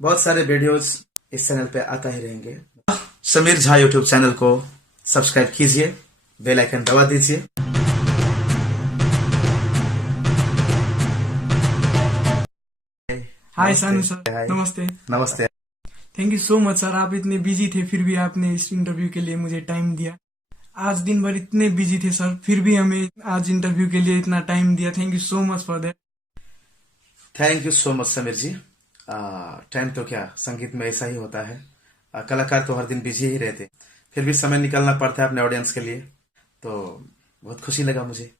बहुत सारे वीडियोस इस चैनल पे आता ही रहेंगे। समीर झा यूट्यूब चैनल को सब्सक्राइब कीजिए, बेल आइकन दबा दीजिए। हाय नमस्ते। सानू सर, हाय। नमस्ते। नमस्ते। Thank you so much sir, आप इतने बिजी थे फिर भी आपने इस इंटरव्यू के लिए मुझे टाइम दिया। आज दिन भर इतने बिजी थे सर, फिर भी हमें आज इंटरव्यू के लिए इतना टाइम दिया। Thank you so much for that. Thank you so much Sameer ji. Time तो क्या, संगीत में ऐसा ही होता है। कलाकार तो हर दिन बिजी ही रहते, फिर भी समय निकालना पड़ता है अपने ऑडियंस के लिए, तो बहुत खुशी लगा मुझे।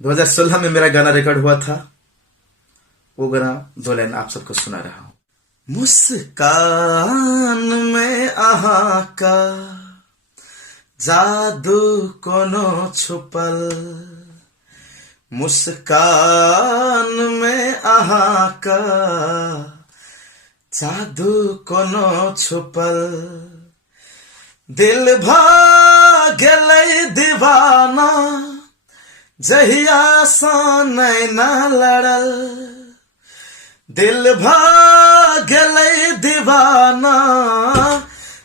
2016 में मेरा गाना रिकॉर्ड हुआ था। वो गाना 2 लाइन आप सबको सुना रहा हूँ। मुस्कान में आहा का जादू कोनो छुपल, मुस्कान में आहा का जादू कोनो छुपल, दिल भागलै दीवाना जहिया सा नैना लड़ल, दिल भागलै दीवाना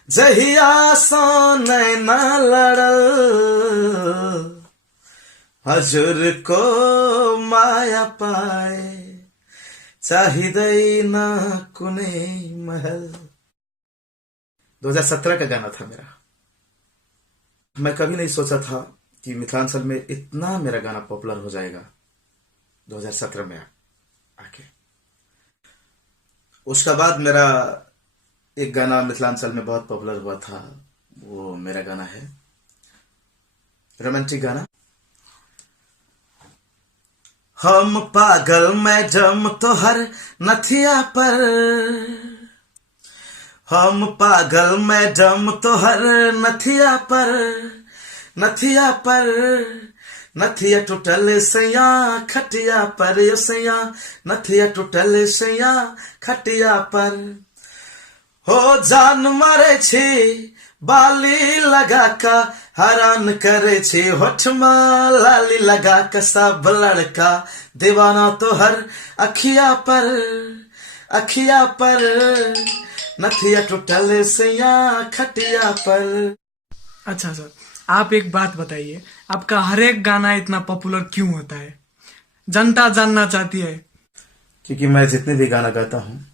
जहिया सा नैना लड़ल, हजूर को माया पाए चाहिए ना कुने महल। 2017 का गाना था मेरा। मैं कभी नहीं सोचा था कि मिथिलांचल में इतना मेरा गाना पॉपुलर हो जाएगा 2017 में आके। उसका बाद मेरा एक गाना मिथिलांचल में बहुत पॉपुलर हुआ था, वो मेरा गाना है रोमांटिक गाना। हम पागल मैडम तोहर नथिया पर, हम पागल मैडम तोहर नथिया पर, नथिया पर नथिया टूटल सैया खटिया पर, यो सैया नथिया टूटल सैया खटिया पर, हो जान मारे छी बाली लगा का हरान करे छे, होठमा लाली लगा का सब लड़का दीवाना तो हर अखिया पर, अखिया पर नथिया टूटल सैया खटिया पर। अच्छा सर, आप एक बात बताइए, आपका हर एक गाना इतना पॉपुलर क्यों होता है? जनता जानना चाहती है। क्योंकि मैं जितने भी गाना गाता हूँ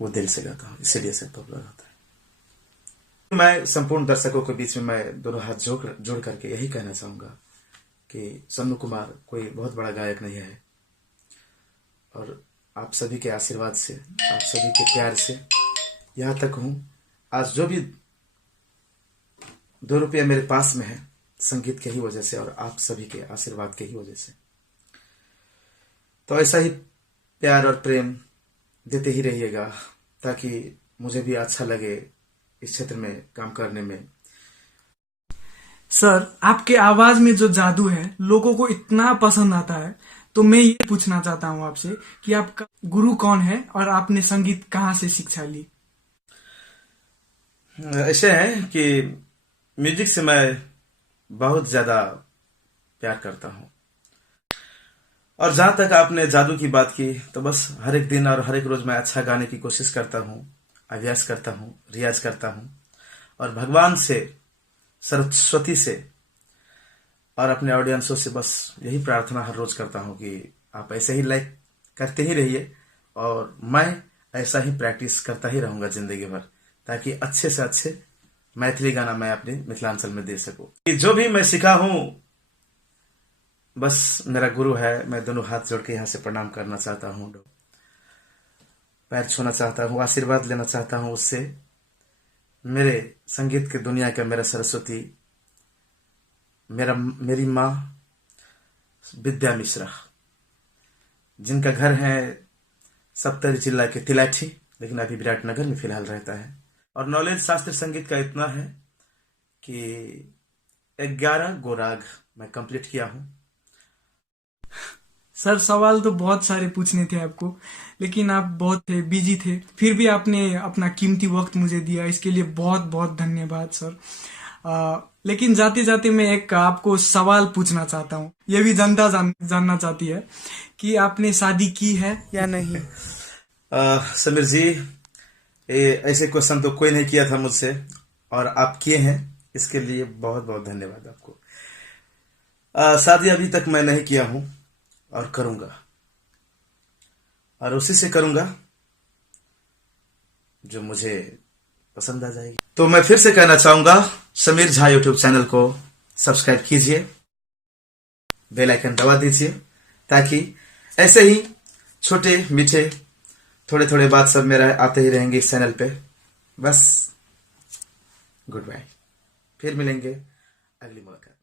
वो दिल से गाता हूँ, इसीलिए से पॉपुलर होता है। मैं संपूर्ण दर्शकों के बीच में मैं दोनों हाथ जोड़ करके यही कहना चाहूंगा कि सन्नू कुमार कोई बहुत बड़ा गायक नहीं है, और आप सभी के आशीर्वाद से, आप सभी के प्यार से यहाँ तक हूँ। आज जो भी 2 रुपया मेरे पास में है, संगीत के ही वजह से और आप सभी के आशीर्वाद के ही वजह से। तो ऐसा ही प्यार और प्रेम देते ही रहिएगा, ताकि मुझे भी अच्छा लगे इस क्षेत्र में काम करने में। सर, आपके आवाज में जो जादू है लोगों को इतना पसंद आता है, तो मैं ये पूछना चाहता हूँ आपसे कि आपका गुरु कौन है और आपने संगीत कहाँ से शिक्षा ली? ऐसे है कि म्यूजिक से मैं बहुत ज्यादा प्यार करता हूँ, और जहां तक आपने जादू की बात की, तो बस हर एक दिन और हर एक रोज मैं अच्छा गाने की कोशिश करता हूँ, अभ्यास करता हूँ, रियाज करता हूँ, और भगवान से, सरस्वती से और अपने ऑडियंसों से बस यही प्रार्थना हर रोज करता हूँ कि आप ऐसे ही लाइक करते ही रहिए, और मैं ऐसा ही प्रैक्टिस करता ही रहूंगा जिंदगी भर, ताकि अच्छे से अच्छे मैथिली गाना मैं अपने मिथिलांचल में दे सकूं। कि जो भी मैं सीखा हूं, बस मेरा गुरु है। मैं दोनों हाथ जोड़ के यहाँ से प्रणाम करना चाहता हूँ, पैर छूना चाहता हूँ, आशीर्वाद लेना चाहता हूँ उससे। मेरे संगीत के दुनिया का मेरा सरस्वती, मेरी माँ विद्या मिश्रा, जिनका घर है सप्तरी जिला के तिलाठी, लेकिन अभी विराटनगर में फिलहाल रहता है। और नॉलेज शास्त्रीय संगीत का इतना है कि 11 गो राग मैं कंप्लीट किया हूँ। सर, सवाल तो बहुत सारे पूछने थे आपको, लेकिन आप बहुत बिजी थे, फिर भी आपने अपना कीमती वक्त मुझे दिया, इसके लिए बहुत बहुत धन्यवाद सर। लेकिन जाते जाते मैं एक आपको सवाल पूछना चाहता हूँ, ये भी जनता जानना चाहती है कि आपने शादी की है या नहीं। समीर जी, ऐसे क्वेश्चन तो कोई नहीं किया था मुझसे, और आप किए हैं, इसके लिए बहुत बहुत धन्यवाद आपको। शादी अभी तक मैं नहीं किया हूं और करूंगा, और उसी से करूंगा जो मुझे पसंद आ जाएगी। तो मैं फिर से कहना चाहूंगा, समीर झा यूट्यूब चैनल को सब्सक्राइब कीजिए, बेल आइकन दबा दीजिए, ताकि ऐसे ही छोटे मीठे थोड़े थोड़े बात सब मेरा आते ही रहेंगे इस चैनल पे। बस गुड बाय, फिर मिलेंगे अगली मुलाकात।